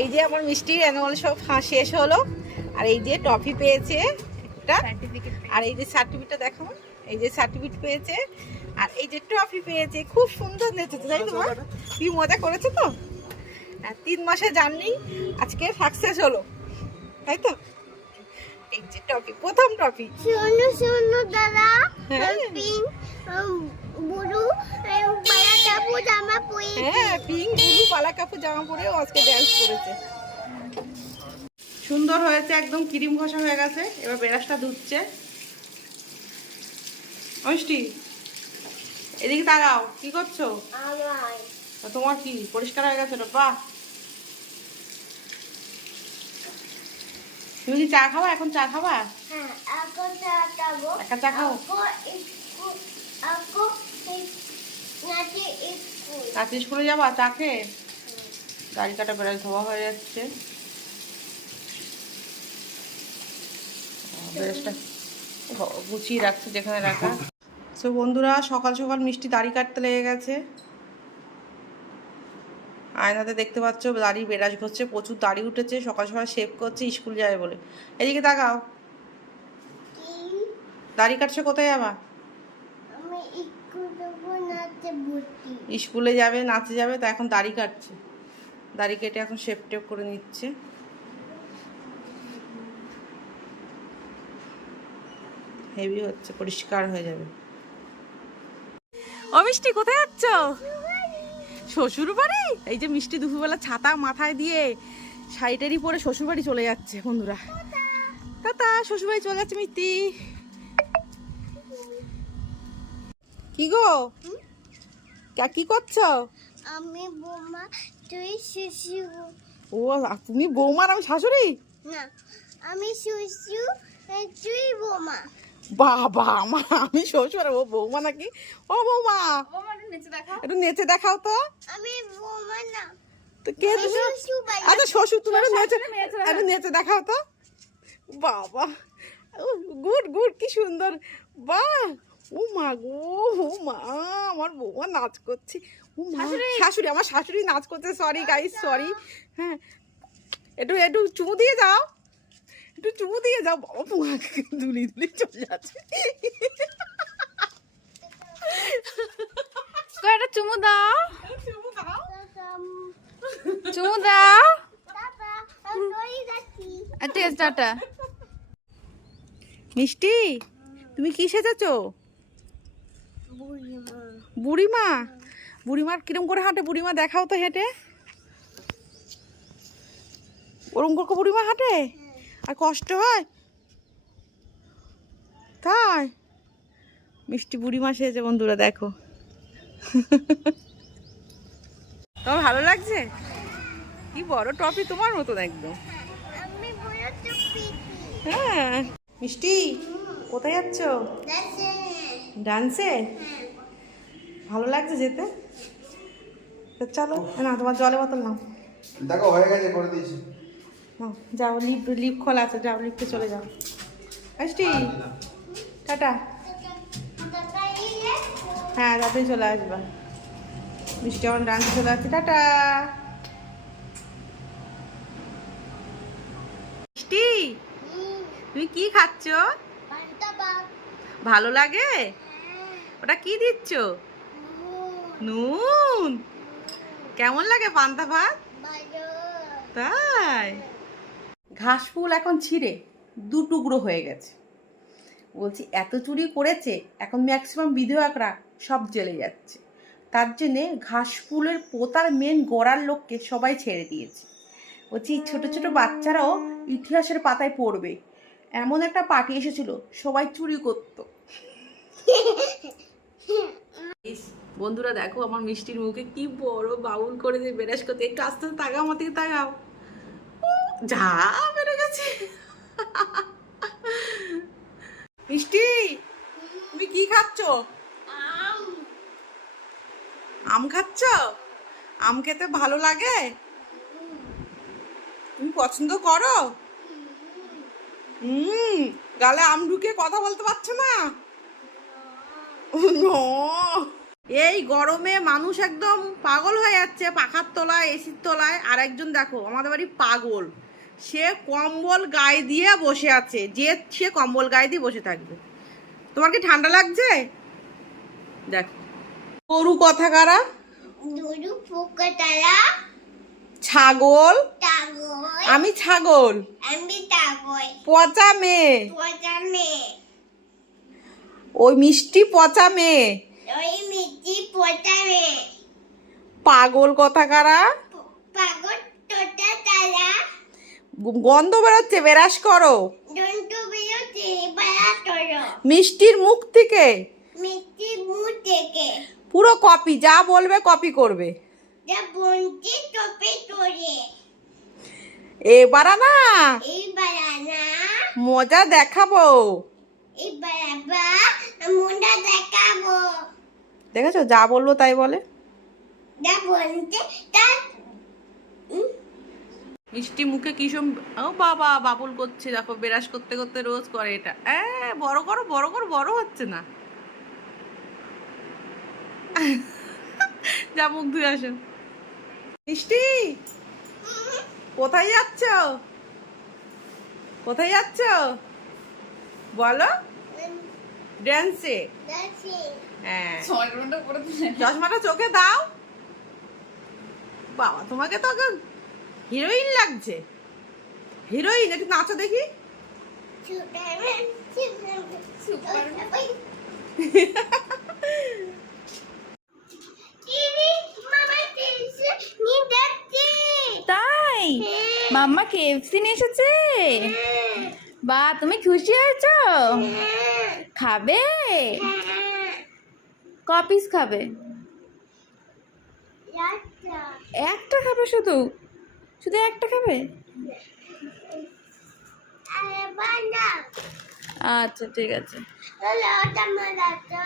এই যে আমার মিষ্টির অ্যানুয়াল সব শেষ হলো, আর এই যে টফি পেয়েছে একটা, আর এই যে সার্টিফিকেটটা দেখো, এই যে সার্টিফিকেট পেয়েছে, আর এই যে ট্রফি পেয়েছে। খুব সুন্দর নেচেছে তাই তো? কি মজা করেছে তো। 3 মাসে জার্নি আজকে সাকসেস হলো, তাই তো? এই যে ট্রফি, প্রথম ট্রফি। শোনো শোনো দাদা, হ্যাঁ পিঙ্ক বুড়ো পালা কাপড় জামা পরে, হ্যাঁ পিঙ্ক ব্লু পালা কাপড় জামা পরে আজকে ড্যান্স করেছে। সুন্দর হয়েছে, একদম ক্রিম ঘষা হয়ে গেছে। এবার ব্রাশটা ধুচ্ছে। মিষ্টি এদিকে তাকাও, কি করছো? আমার তোমার কি পরিষ্কার হয়ে গেছে? বাহ, তুমি কি চা খাবা? এখন চা খাবা? হ্যাঁ এখন যাবো, একা চা খাও? আপু নাকি স্কুল, রাতে স্কুলে যাবা চা খেয়ে? গাড়ি কাটা বেড়াল ধোয়া হয়ে যাচ্ছে। ব্রাশটা গুছিয়ে রাখছে যেখানে রাখা। তো বন্ধুরা, সকাল সকাল মিষ্টি দাড়ি কাটতে লেগে গেছে। আয়নাতে দেখতে পাচ্ছ দাড়ি বেরাজ করছে, প্রচুর দাড়ি উঠেছে। সকাল সকাল শেভ করছে স্কুল যাবে বলে। এদিকে তাকাও, দাড়ি কাটছে, কোথায় যাবা? আমি স্কুল যাবো, নাচতে ভর্তি। স্কুলে যাবে, নাচে যাবে, তো এখন দাড়ি কাটছে। দাড়ি কেটে এখন শেভ টেপ করে নিচ্ছে। হেভি হচ্ছে, পরিষ্কার হয়ে যাবে। ও মিষ্টি, কোথায় যাচ্ছ? শ্বশুর বাড়ি। এই যে মিষ্টি দুপুরবেলা ছাতা মাথায় দিয়ে শাড়িটারি পরে শ্বশুর বাড়ি চলে যাচ্ছে বন্ধুরা। টাটা, শ্বশুর বাড়ি চলে যাচ্ছে মিষ্টি। কি গো, কি করছো? আমি বোমা, তুই শিশু। ও তুমি বৌমা আর আমি শাশুড়ি? না, আমি শিশু, তুই বোমা। বাবা, আমি শ্বশুর, ও বৌমা নাকি? ও বৌমা, একটু নেচে দেখাও তো। আমি বোমা না, তো কে তুমি? আচ্ছা শ্বশুর, তুমি একটু নেচে দেখাও তো। বাবা, গুড গুড, কি সুন্দর। বাহ, ও মা গো, ও মা, আমার বৌমা নাচ করছে। ও মা, শাশুড়ি, আমার শাশুড়ি নাচ করছে। Sorry guys, sorry. হ্যাঁ, একটু একটু চুমু দিয়ে যাও, একটু চুমু দিয়ে যাও। বাবা, দুলি দুলি চলে যাচ্ছে। একটা চুমু দাও, চুমু দাও। চুমু দাও। দাদা আমি যাচ্ছি। ঠিক আছে, টাটা। মিষ্টি, তুমি কি সেজেছো? বুড়িমা। বুড়িমার কিরম করে হাঁটে? বুড়িমা দেখাও তো হেঁটে। ওরম করে বুড়িমা হাঁটে? আর কষ্ট হয়? তাই? মিষ্টি বুড়িমা সেজেছে বন্ধুরা, দেখো। তোমার ভালো লাগছে? কি বড় টপি, তোমার মতন একদম। আমি বড় টুপি। হ্যাঁ। মিষ্টি, কোথায় যাচ্ছ? দেখে ডান্সে? ভালো লাগছে যেতে? তো চলো না, তোমার জলে বোতল নাও। দেখো হয়ে গেছে, করে দিয়েছি। নাও, যাও, লিফট খোলা আছে, যাও লিফটে চলে যাও। মিষ্টি, টাটা। দাদা ইয়ে হ্যাঁ, তাড়াতাড়ি চলে আসবা। মিষ্টি আমার ডান্সে চলে আসছে, টাটা। মিষ্টি, তুমি কি খাচ্ছ? পান্তা বাগ। ভালো লাগে? ওটা কি দিচ্ছ? নুন। কেমন লাগে পান্তা ভাত? ভালো। তাই? ঘাস ফুল এখন ছিঁড়ে 2 টুকরো হয়ে গেছে। বলছি এত চুরি করেছে, এখন ম্যাক্সিমাম বিধবাকরা সব জেলে যাচ্ছে। তার জন্যে ঘাস ফুলের পোতার মেন গোড়ার লোককে সবাই ছেড়ে দিয়েছে। বলছি ছোট ছোট বাচ্চারাও ইতিহাসের পাতায় পড়বে। এমন একটা পার্টি এসেছিল, সবাই চুরি করত। বন্ধুরা দেখো, আমার মিষ্টির মুখে কি বড় বাউল করে দিয়ে বেরাস করতে। একটু আস্তে আস্তে তাকাও, আমার দিকে তাকাও। যা বেড়ে গেছে। মিষ্টি, তুমি কি খাচ্ছ? আম খাচ্ছ? আম খেতে ভালো লাগে? তুমি পছন্দ করো? গালে আম ঢুকে কথা বলতে পারছো না? এই গরমে মানুষ একদম পাগল হয়ে যাচ্ছে পাখার তলায়, এসির তলায়। আর একজন দেখো আমাদের বাড়ি পাগল, সে কম্বল গায়ে দিয়ে বসে আছে, যে সে কম্বল গায়ে দিয়ে বসে থাকবে। তোমার কি ঠান্ডা লাগছে? দেখো গরু কথাকারা, দুরু পোকাটারা, ছাগল, টাগর, আমি ছাগল, আমি টাগর, পচা মেয়ে, পচামে, ওই মিষ্টি পচা মেয়ে, ওই মিষ্টি পচামে, পাগল কথাকারা, পাগল তোটা তারা, গন্ধ বেরোচ্ছে, বেরাস করো। দন্ত বিরতি বাড়া তর, মিষ্টির মুখ থেকে মিষ্টি মুখ থেকে, পুরো কপি, যা বলবে কপি করবে। যা বন্টি টপে তোরে, এবার না এই বাড়ানা, মজা দেখাবো। এই বাড়াবা, মুন্ডা দেখাবো, দেখেছো যা বলবো তাই বলে। যা বন্টি তার মিষ্টি মুখে কিসম, ও বাবা বাবুল করছে, দেখো বেরাস করতে করতে রোজ করে এটা। বড় করো বড় করো, বড় হচ্ছে না। যা মুখ ধুয়ে আসো। মিষ্টি কোথায় যাচ্ছ? কোথায় যাচ্ছ বলো? ড্যান্সে। দাসি, হ্যাঁ চশমাটা চোখে দাও। বাবা তোমাকে তো হিরোইন লাগছে, হিরোইন। একটু নাচো দেখি। সুপারম্যান, সুপারম্যান, টিভি মামা টিভি নিয়ে যাচ্ছে, তাই মাম্মা কেএফসি নিয়ে এসেছে। বা তুমি খুশি হয়েছো? খাবে? ক পিস খাবে? একটা খাবে? শুধু শুধু একটা খাবে? আরে বানা আচ্ছা ঠিক আছে। হলো টমেটো